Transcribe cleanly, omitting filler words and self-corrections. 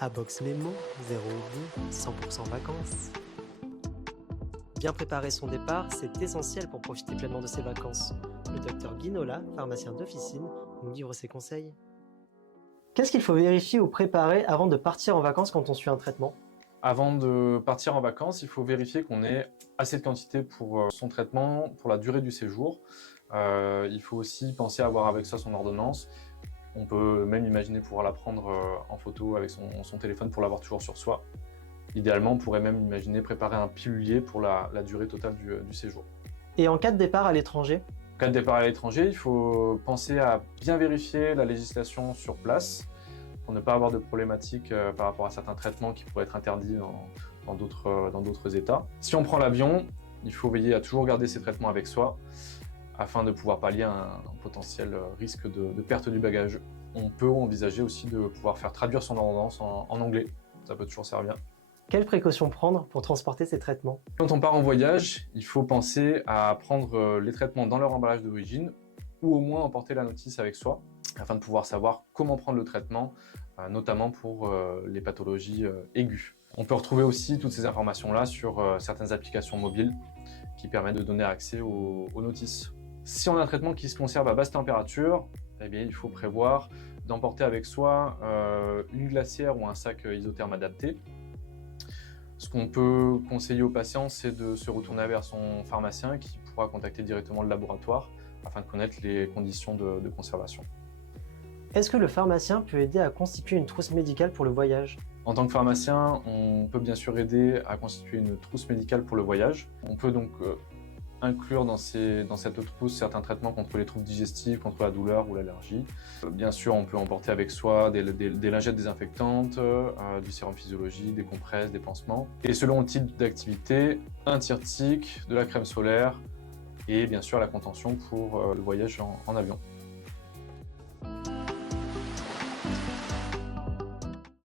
À Box Memo, 0 oubli, 100% vacances. Bien préparer son départ, c'est essentiel pour profiter pleinement de ses vacances. Le docteur Guinola, pharmacien d'officine, nous livre ses conseils. Qu'est-ce qu'il faut vérifier ou préparer avant de partir en vacances quand on suit un traitement? Avant de partir en vacances, il faut vérifier qu'on ait assez de quantité pour son traitement, pour la durée du séjour. Il faut aussi penser à avoir avec soi son ordonnance. On peut même imaginer pouvoir la prendre en photo avec son téléphone pour l'avoir toujours sur soi. Idéalement, on pourrait même imaginer préparer un pilulier pour la durée totale du séjour. Et en cas de départ à l'étranger? En cas de départ à l'étranger, il faut penser à bien vérifier la législation sur place pour ne pas avoir de problématiques par rapport à certains traitements qui pourraient être interdits dans d'autres États. Si on prend l'avion, il faut veiller à toujours garder ces traitements avec soi afin de pouvoir pallier un potentiel risque de perte du bagage. On peut envisager aussi de pouvoir faire traduire son ordonnance en anglais, ça peut toujours servir. Quelles précautions prendre pour transporter ces traitements? Quand on part en voyage, il faut penser à prendre les traitements dans leur emballage d'origine ou au moins emporter la notice avec soi afin de pouvoir savoir comment prendre le traitement, notamment pour les pathologies aiguës. On peut retrouver aussi toutes ces informations-là sur certaines applications mobiles qui permettent de donner accès aux notices. Si on a un traitement qui se conserve à basse température, eh bien, il faut prévoir d'emporter avec soi une glacière ou un sac isotherme adapté. Ce qu'on peut conseiller aux patients, c'est de se retourner vers son pharmacien qui pourra contacter directement le laboratoire afin de connaître les conditions de conservation. Est-ce que le pharmacien peut aider à constituer une trousse médicale pour le voyage? En tant que pharmacien, on peut bien sûr aider à constituer une trousse médicale pour le voyage. On peut donc inclure dans cette trousse certains traitements contre les troubles digestifs, contre la douleur ou l'allergie. Bien sûr, on peut emporter avec soi des lingettes désinfectantes, du sérum physiologique, des compresses, des pansements. Et selon le type d'activité, un tire-tic, de la crème solaire et bien sûr la contention pour le voyage en avion.